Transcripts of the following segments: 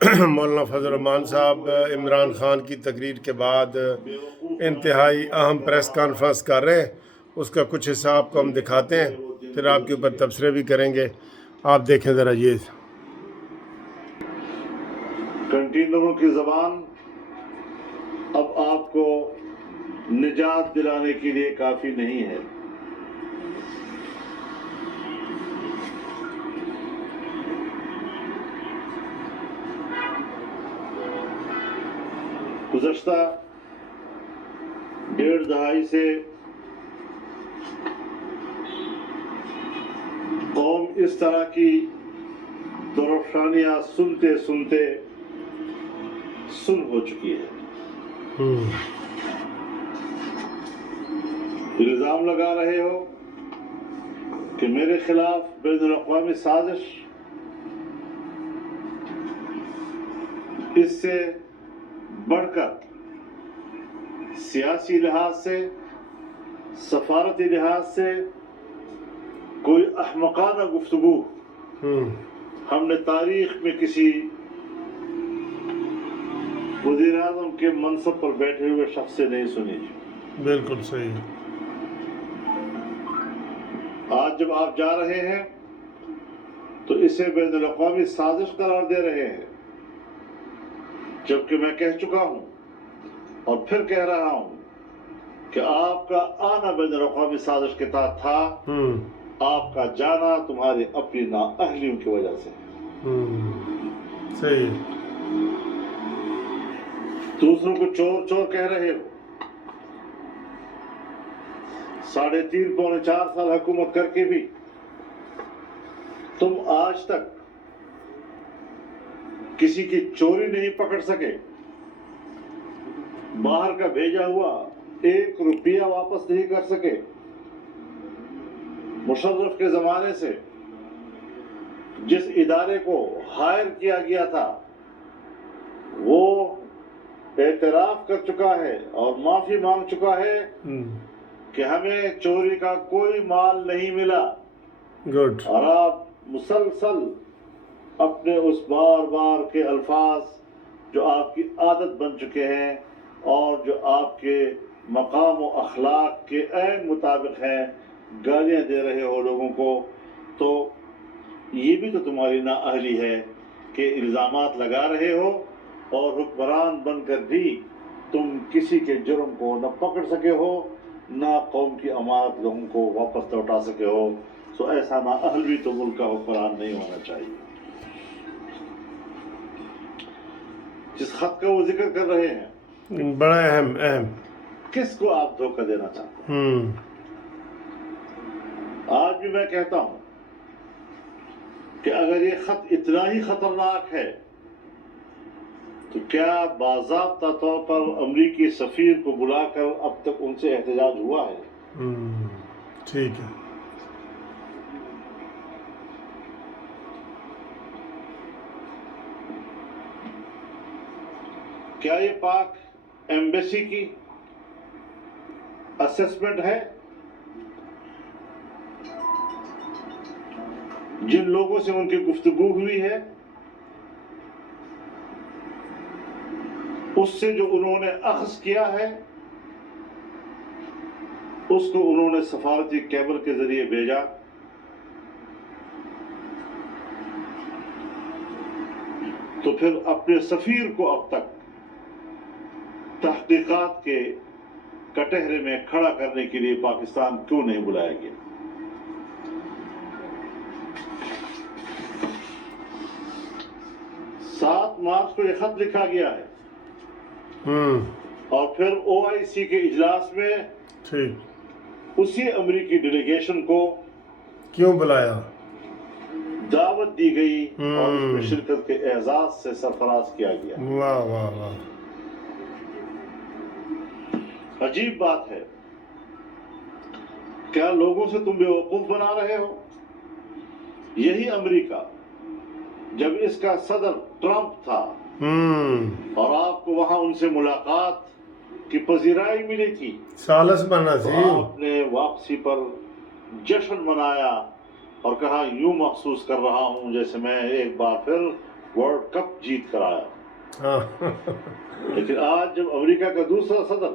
مولانا فضل الرحمان صاحب عمران خان کی تقریر کے بعد انتہائی اہم پریس کانفرنس کر رہے ہیں، اس کا کچھ حصہ آپ کو ہم دکھاتے ہیں، پھر آپ کے اوپر تبصرے بھی کریں گے۔ آپ دیکھیں ذرا یہ کنٹینروں کی زبان اب آپ کو نجات دلانے کے لیے کافی نہیں ہے۔ گزشتہ 1.5 دہائی سے قوم اس طرح کی درفشانیاں سنتے سنتے سن ہو چکی ہے۔ الزام لگا رہے ہو کہ میرے خلاف بین الاقوامی سازش، اس سے بڑھ کر سیاسی لحاظ سے، سفارتی لحاظ سے کوئی احمقانہ گفتگو ہم نے تاریخ میں کسی وزیر اعظم کے منصب پر بیٹھے ہوئے شخص سے نہیں سنی۔ بالکل صحیح۔ آج جب آپ جا رہے ہیں تو اسے بین الاقوامی سازش قرار دے رہے ہیں، جبکہ میں کہہ چکا ہوں اور پھر کہہ رہا ہوں کہ آپ کا آنا بین الاقوامی سازش کے تحت تھا، آپ کا جانا تمہاری اپنی نااہلیوں کی وجہ سے۔ صحیح۔ دوسروں کو چور چور کہہ رہے ہو، 3.5 پونے 4 سال حکومت کر کے بھی تم آج تک کسی کی چوری نہیں پکڑ سکے، باہر کا بھیجا ہوا 1 روپیہ واپس نہیں کر سکے۔ مشرف کے زمانے سے جس ادارے کو ہائر کیا گیا تھا وہ اعتراف کر چکا ہے اور معافی مانگ چکا ہے کہ ہمیں چوری کا کوئی مال نہیں ملا۔ گڈ۔ اور آپ مسلسل اپنے اس بار بار کے الفاظ جو آپ کی عادت بن چکے ہیں اور جو آپ کے مقام و اخلاق کے عین مطابق ہیں، گالیاں دے رہے ہو لوگوں کو۔ تو یہ بھی تو تمہاری نااہلی ہے کہ الزامات لگا رہے ہو اور حکمران بن کر بھی تم کسی کے جرم کو نہ پکڑ سکے ہو، نہ قوم کی امانت لوگوں کو واپس لوٹا سکے ہو۔ تو ایسا نااہل بھی تو ملک کا حکمران نہیں ہونا چاہیے۔ جس خط کا وہ ذکر کر رہے ہیں، بڑا اہم کس کو آپ دھوکہ دینا چاہتے ہیں؟ آج بھی میں کہتا ہوں کہ اگر یہ خط اتنا ہی خطرناک ہے تو کیا باضابطہ طور پر امریکی سفیر کو بلا کر اب تک ان سے احتجاج ہوا ہے؟ ٹھیک ہے۔ کیا یہ پاک ایمبیسی کی اسیسمنٹ ہے؟ جن لوگوں سے ان کی گفتگو ہوئی ہے اس سے جو انہوں نے اخذ کیا ہے اس کو انہوں نے سفارتی کیبل کے ذریعے بھیجا۔ تو پھر اپنے سفیر کو اب تک تحقیقات کے کٹہرے میں کھڑا کرنے کے لیے پاکستان کیوں نہیں بلایا گیا؟ 7 مارچ کو یہ خط لکھا گیا ہے اور پھر OIC کے اجلاس میں اسی امریکی ڈیلیگیشن کو کیوں بلایا؟ دعوت دی گئی اور اس میں شرکت کے اعزاز سے سرفراز کیا گیا۔ واہ واہ واہ۔ عجیب بات ہے، کیا لوگوں سے تم بیوقوف بنا رہے ہو؟ یہی امریکہ جب اس کا صدر ٹرمپ تھا اور آپ کو وہاں ان سے ملاقات کی پذیرائی ملی تھی، سالس بنا سی، آپ نے واپسی پر جشن منایا اور کہا یوں محسوس کر رہا ہوں جیسے میں ایک بار پھر वर्ल्ड कप जीत कर आया। हाँ लेकिन आज जब अमेरिका का दूसरा सदर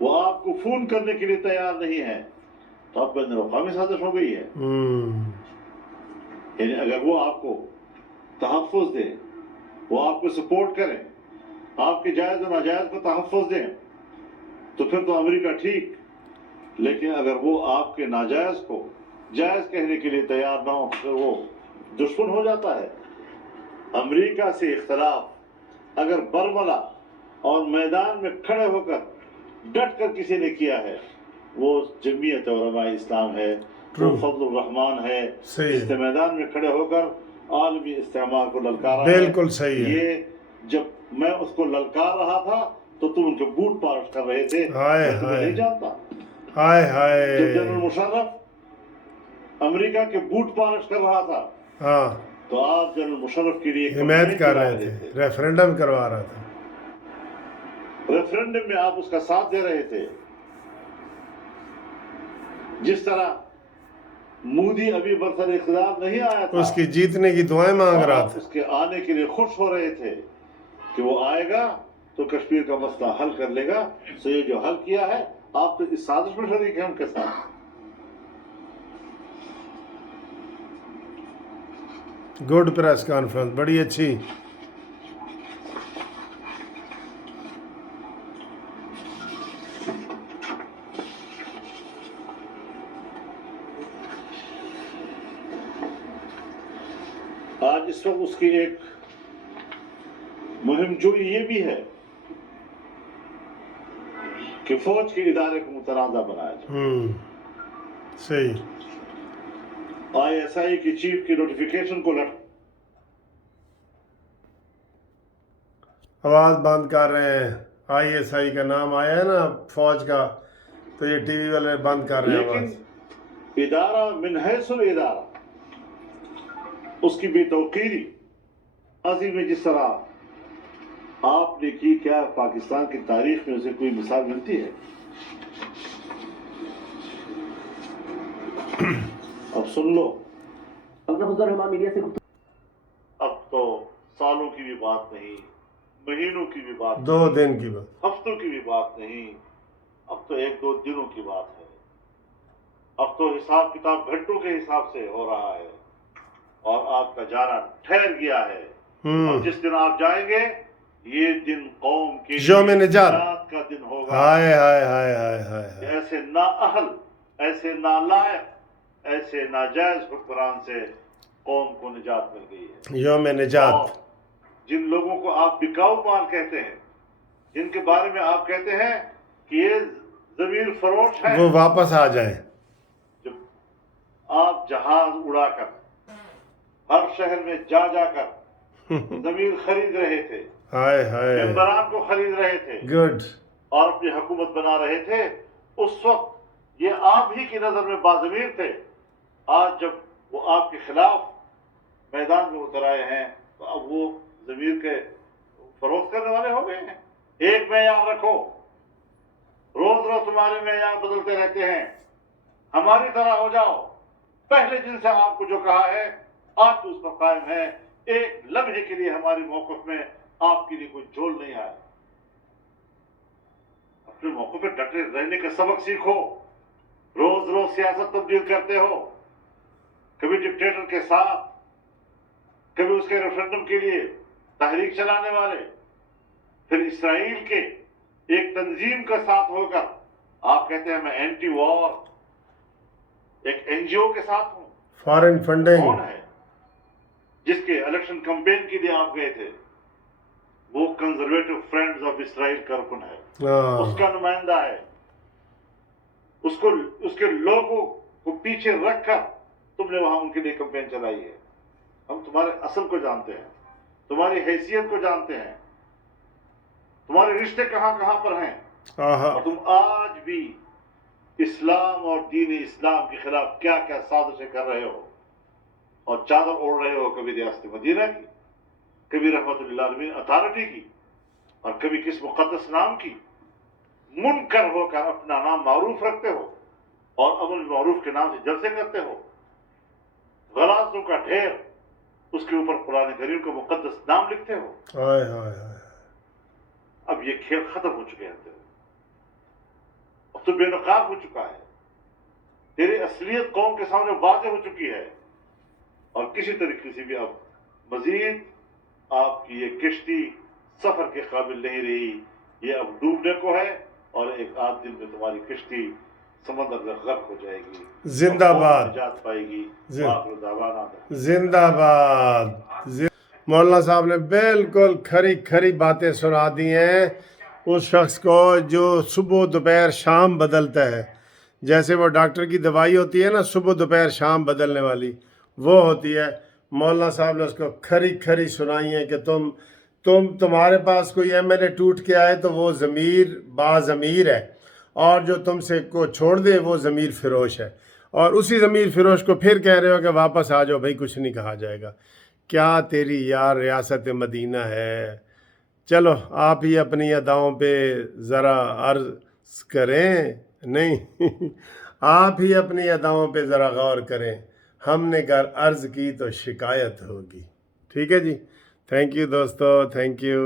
वो आपको फोन करने के लिए तैयार नहीं है तो आप बैन अवी साजिश हो गई है। यानी अगर वो आपको तहफ़्फ़ुज़ दें, वो आपको सपोर्ट करें, आपके जायज़ और नाजायज़ को तहफ़्फ़ुज़ दें, तो फिर तो अमेरिका ठीक। लेकिन अगर वो आपके नाजायज़ को जायज़ कहने के लिए तैयार ना हो फिर वो दुश्मन हो जाता है। अमेरिका से इख्तलाफ अगर बरमला और मैदान में खड़े होकर डट कर किसी ने किया है वो जमीयत उलमा इस्लाम है, वो फजलुर रहमान है, इसने मैदान में खड़े होकर आलमी इस्तेमार को ललकारा है। बिल्कुल सही है। ये जब मैं उसको ललकार रहा था तो तुम उनके बूट पालिश कर रहे थे, मैं तुम्हें नहीं जानता। हाय हाय, जब जनरल मुशर्रफ अमेरिका के बूट पालिश कर रहा था हाँ तो आप जनरल मुशर्रफ के लिए हिमायत कर रहे थे, रेफरेंडम करवा रहा था, रेफरेंडम में आप उसका साथ दे रहे थे। जिस तरह मोदी अभी बरसर इख्तियार नहीं आया था, उसकी जीतने की दुआएं मांग रहा था, उसके आने के लिए खुश हो रहे थे कि वो आएगा तो कश्मीर का मसला हल कर लेगा। तो ये जो हल किया है आप तो इस साजिश में शरीक हैं उनके साथ। गुड प्रेस कॉन्फ्रेंस, बड़ी अच्छी। आज इस वक्त उसकी एक मुहिम जो ये भी है कि फौज के इदारे को मुतनाज़ा बनाया जाए। सही। ISI के चीफ की नोटिफिकेशन को आवाज़ बंद कर रहे हैं। ISI का नाम आया है ना फौज का, तो ये टीवी वाले बंद कर रहे हैं आवाज़। लेकिन इदारा मिनहैसुल इदारा उसकी बेतौकीरी अजीम में जिस तरह आपने की, क्या पाकिस्तान की तारीख में उसे कोई मिसाल मिलती है? अब सुन लो, अब तो सालों की भी बात नहीं, महीनों की भी बात, 2 दिन की बात, हफ्तों की भी बात नहीं, अब तो 1-2 दिनों की बात है। अब तो हिसाब किताब घंटों के हिसाब से हो रहा है और आपका जाना ठहर गया है। और जिस दिन आप जाएंगे ये दिन कौम के यौम निजात का दिन होगा। हाय हाय हाय हाय हाय, ऐसे नाअहल, ऐसे नालायक, ऐसे नाजायज हुक्मरान से कौम को निजात मिल गई है। यौम निजात। और जिन लोगों को आप बिकाऊ माल कहते हैं, जिनके बारे में आप कहते हैं कि ये जमीर फरोश है, वो वापस आ जाए। जब आप जहाज उड़ाकर हर शहर में जा जाकर जमीन खरीद रहे थे, हाय हाय, मेंबरान को खरीद रहे थे, गुड, और अपनी हुकूमत बना रहे थे, उस वक्त ये आप ही की नजर में बाज़मीर थे। आज जब वो आपके खिलाफ मैदान में उतर आए हैं तो अब वो जमीर के फरोख्त करने वाले हो गए हैं। एक मेयार रखो, रोज रोज तुम्हारे मेयार बदलते रहते हैं, हमारी तरह हो जाओ। पहले जिनसे आपको जो कहा है आज तो उस पर कायम है। एक लम्हे के लिए हमारी मौक़िफ़ में आपके लिए कोई झोल नहीं आया। अपने मौक़े पे डटे रहने का सबक सीखो। रोज रोज सियासत तब्दील करते हो, कभी डिक्टेटर के साथ, कभी उसके रेफरेंडम के लिए तहरीक चलाने वाले, फिर इसराइल के एक तंजीम का साथ होकर आप कहते हैं मैं एंटी वॉर, एक NGO के साथ हूं। फॉरेन फंडिंग कौन है जिसके इलेक्शन कैंपेन के लिए आप गए थे? वो कंजर्वेटिव फ्रेंड्स ऑफ इसराइल का रुकन है, उसका नुमाइंदा है। उसको उसके लोगों को पीछे रखकर तुमने वहां उनके लिए कैंपेन चलाई है। हम तुम्हारे असल को जानते हैं, तुम्हारी हैसियत को जानते हैं, तुम्हारे रिश्ते कहां कहां पर हैं, और तुम आज भी इस्लाम और दीन इस्लाम के खिलाफ क्या क्या साजिशें कर रहे हो और चादर ओढ़ रहे हो। कभी रियासत मदीना की, कभी रहमतुल्लिल आलमीन अथॉरिटी की, और कभी किस मुक़द्दस नाम की। मुनकर होकर अपना नाम मारूफ रखते हो और अमल मारूफ के नाम से जलसे करते हो। गलासों का ढेर उसके ऊपर कुरान करीम का मुकद्दस नाम लिखते हो। हाय हाय हाय। अब ये खेल खत्म हो चुके हैं तेरे, अब तो बेनकाब हो चुका है, तेरी असलियत कौम के सामने वाज़ेह हो चुकी है, और किसी तरीके से भी अब मजीद आपकी ये किश्ती सफर के काबिल नहीं रही, ये अब डूबने को है, और एक आध दिन में तुम्हारी किश्ती समंदर में गर्क हो जाएगी, जिंदाबाद, निजात पाएगी। जिंदाबाद। मौलाना साहब ने बिल्कुल खरी खरी बातें सुना दी हैं उस शख्स को जो सुबह दोपहर शाम बदलता है। जैसे वो डॉक्टर की दवाई होती है ना, सुबह दोपहर शाम बदलने वाली, वो होती है। मौलाना साहब ने उसको खरी खरी सुनाई है कि तुम्हारे पास कोई एमएलए टूट के आए तो वो ज़मीर बाज़मीर है, और जो तुमसे को छोड़ दे वो ज़मीर फ़िरोश है, और उसी ज़मीर फ़िरोश को फिर कह रहे हो कि वापस आ जाओ भाई, कुछ नहीं कहा जाएगा। क्या तेरी यार रियासत मदीना है। चलो आप ही अपनी अदाओं पे ज़रा अर्ज़ करें, नहीं आप ही अपनी अदाओं पे ज़रा गौर करें, हमने कर अर्ज़ की तो शिकायत होगी। ठीक है जी, थैंक यू दोस्तों, थैंक यू।